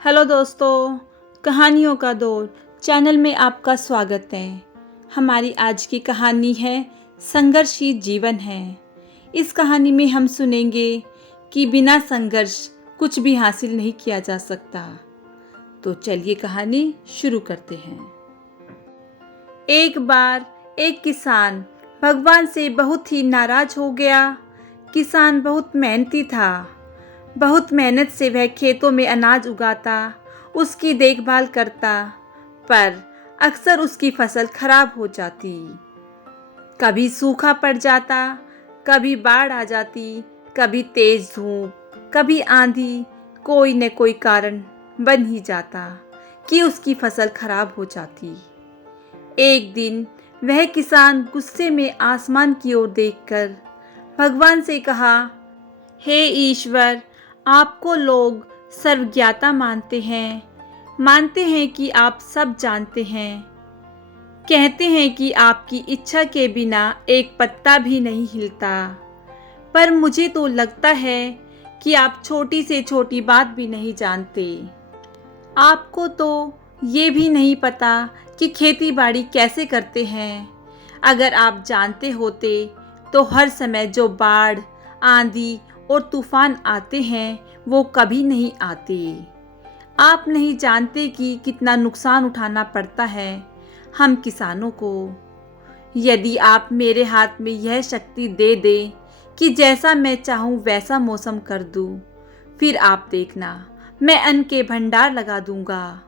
Hello दोस्तों, कहानियों का दौर चैनल में आपका स्वागत है। हमारी आज की कहानी है संघर्षी जीवन है। इस कहानी में हम सुनेंगे कि बिना संघर्ष कुछ भी हासिल नहीं किया जा सकता। तो चलिए कहानी शुरू करते हैं। एक बार एक किसान भगवान से बहुत ही नाराज हो गया। किसान बहुत मेहनती था। बहुत मेहनत से वह खेतों में अनाज उगाता, उसकी देखभाल करता, पर अक्सर उसकी फसल खराब हो जाती। कभी सूखा पड़ जाता, कभी बाढ़ आ जाती, कभी तेज धूप, कभी आंधी, कोई न कोई कारण बन ही जाता कि उसकी फसल खराब हो जाती। एक दिन वह किसान गुस्से में आसमान की ओर देखकर भगवान से कहा, हे ईश्वर, आपको लोग सर्वज्ञाता मानते हैं कि आप सब जानते हैं। कहते हैं कि आपकी इच्छा के बिना एक पत्ता भी नहीं हिलता। पर मुझे तो लगता है कि आप छोटी से छोटी बात भी नहीं जानते। आपको तो ये भी नहीं पता कि खेती बाड़ी कैसे करते हैं। अगर आप जानते होते तो हर समय जो बाढ़, आंधी और तूफान आते हैं वो कभी नहीं आते। आप नहीं जानते कि कितना नुकसान उठाना पड़ता है हम किसानों को। यदि आप मेरे हाथ में यह शक्ति दे दें कि जैसा मैं चाहूँ वैसा मौसम कर दूँ, फिर आप देखना, मैं अन्न के भंडार लगा दूंगा।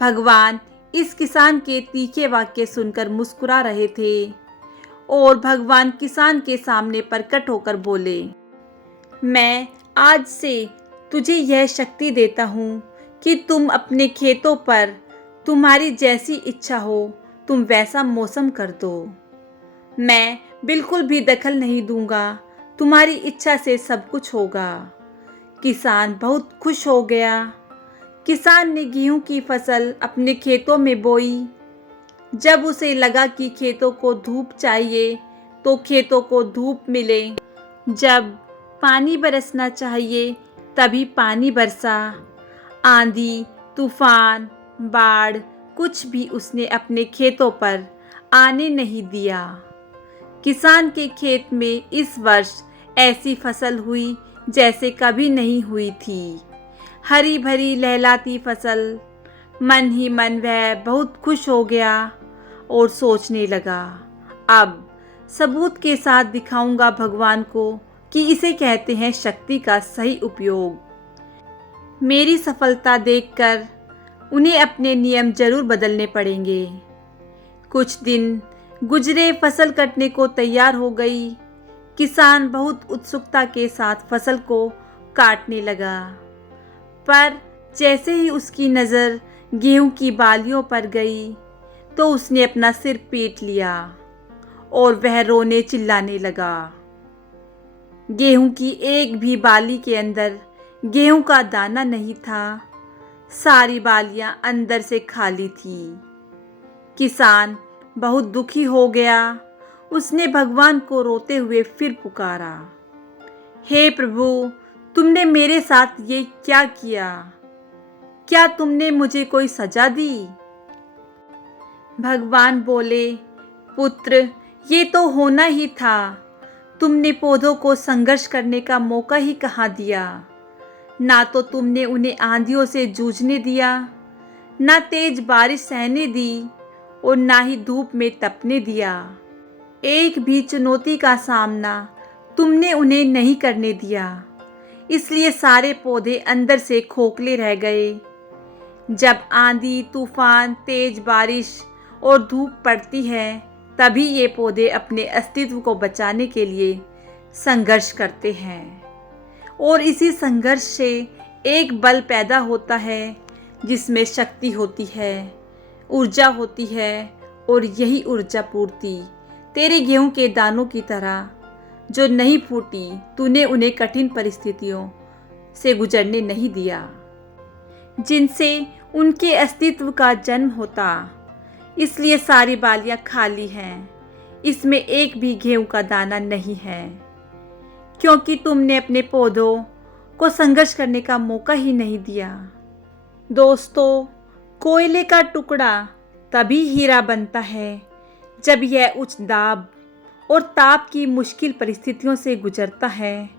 भगवान इस किसान के तीखे वाक्य सुनकर मुस्कुरा रहे थे और भगवान किसान के सामने प्रकट होकर बोले, मैं आज से तुझे यह शक्ति देता हूँ कि तुम अपने खेतों पर तुम्हारी जैसी इच्छा हो तुम वैसा मौसम कर दो। मैं बिल्कुल भी दखल नहीं दूंगा, तुम्हारी इच्छा से सब कुछ होगा। किसान बहुत खुश हो गया। किसान ने गेहूं की फसल अपने खेतों में बोई। जब उसे लगा कि खेतों को धूप चाहिए तो खेतों को धूप मिले। जब पानी बरसना चाहिए तभी पानी बरसा। आंधी, तूफान, बाढ़ कुछ भी उसने अपने खेतों पर आने नहीं दिया। किसान के खेत में इस वर्ष ऐसी फसल हुई जैसे कभी नहीं हुई थी। हरी भरी लहलाती फसल। मन ही मन वह बहुत खुश हो गया और सोचने लगा, अब सबूत के साथ दिखाऊंगा भगवान को कि इसे कहते हैं शक्ति का सही उपयोग। मेरी सफलता देखकर उन्हें अपने नियम जरूर बदलने पड़ेंगे। कुछ दिन गुजरे, फसल कटने को तैयार हो गई। किसान बहुत उत्सुकता के साथ फसल को काटने लगा, पर जैसे ही उसकी नज़र गेहूं की बालियों पर गई तो उसने अपना सिर पीट लिया और वह रोने चिल्लाने लगा। गेहूं की एक भी बाली के अंदर गेहूं का दाना नहीं था। सारी बालियां अंदर से खाली थी। किसान बहुत दुखी हो गया। उसने भगवान को रोते हुए फिर पुकारा, हे प्रभु, तुमने मेरे साथ ये क्या किया? क्या तुमने मुझे कोई सजा दी? भगवान बोले, पुत्र, ये तो होना ही था। तुमने पौधों को संघर्ष करने का मौका ही कहाँ दिया। ना तो तुमने उन्हें आंधियों से जूझने दिया, ना तेज बारिश सहने दी और ना ही धूप में तपने दिया। एक भी चुनौती का सामना तुमने उन्हें नहीं करने दिया। इसलिए सारे पौधे अंदर से खोखले रह गए। जब आंधी, तूफान, तेज बारिश और धूप पड़ती है तभी ये पौधे अपने अस्तित्व को बचाने के लिए संघर्ष करते हैं। और इसी संघर्ष से एक बल पैदा होता है जिसमें शक्ति होती है, ऊर्जा होती है। और यही ऊर्जा पूर्ति तेरे गेहूं के दानों की तरह जो नहीं फूटी, तूने उन्हें कठिन परिस्थितियों से गुजरने नहीं दिया, जिनसे उनके अस्तित्व का जन्म होता। इसलिए सारी बालियां खाली हैं, इसमें एक भी गेहूं का दाना नहीं है, क्योंकि तुमने अपने पौधों को संघर्ष करने का मौका ही नहीं दिया। दोस्तों, कोयले का टुकड़ा तभी हीरा बनता है जब यह उच्च दाब और ताप की मुश्किल परिस्थितियों से गुजरता है।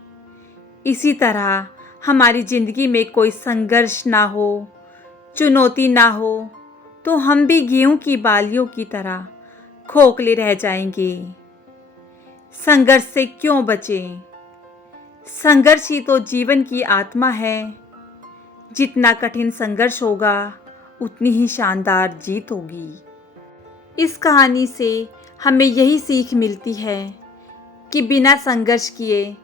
इसी तरह हमारी ज़िंदगी में कोई संघर्ष ना हो, चुनौती ना हो, तो हम भी गेहूं की बालियों की तरह खोखले रह जाएंगे। संघर्ष से क्यों बचें? संघर्ष ही तो जीवन की आत्मा है। जितना कठिन संघर्ष होगा, उतनी ही शानदार जीत होगी। इस कहानी से हमें यही सीख मिलती है कि बिना संघर्ष किए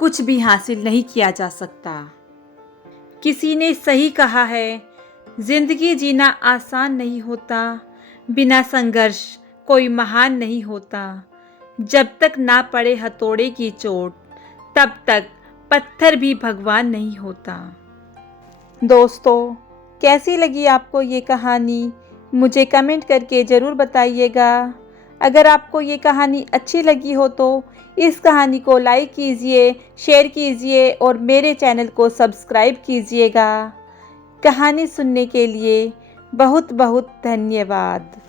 कुछ भी हासिल नहीं किया जा सकता। किसी ने सही कहा है, जिंदगी जीना आसान नहीं होता, बिना संघर्ष कोई महान नहीं होता। जब तक ना पड़े हथौड़े की चोट, तब तक पत्थर भी भगवान नहीं होता। दोस्तों, कैसी लगी आपको ये कहानी? मुझे कमेंट करके ज़रूर बताइएगा। अगर आपको ये कहानी अच्छी लगी हो तो इस कहानी को लाइक कीजिए, शेयर कीजिए और मेरे चैनल को सब्सक्राइब कीजिएगा। कहानी सुनने के लिए बहुत बहुत धन्यवाद।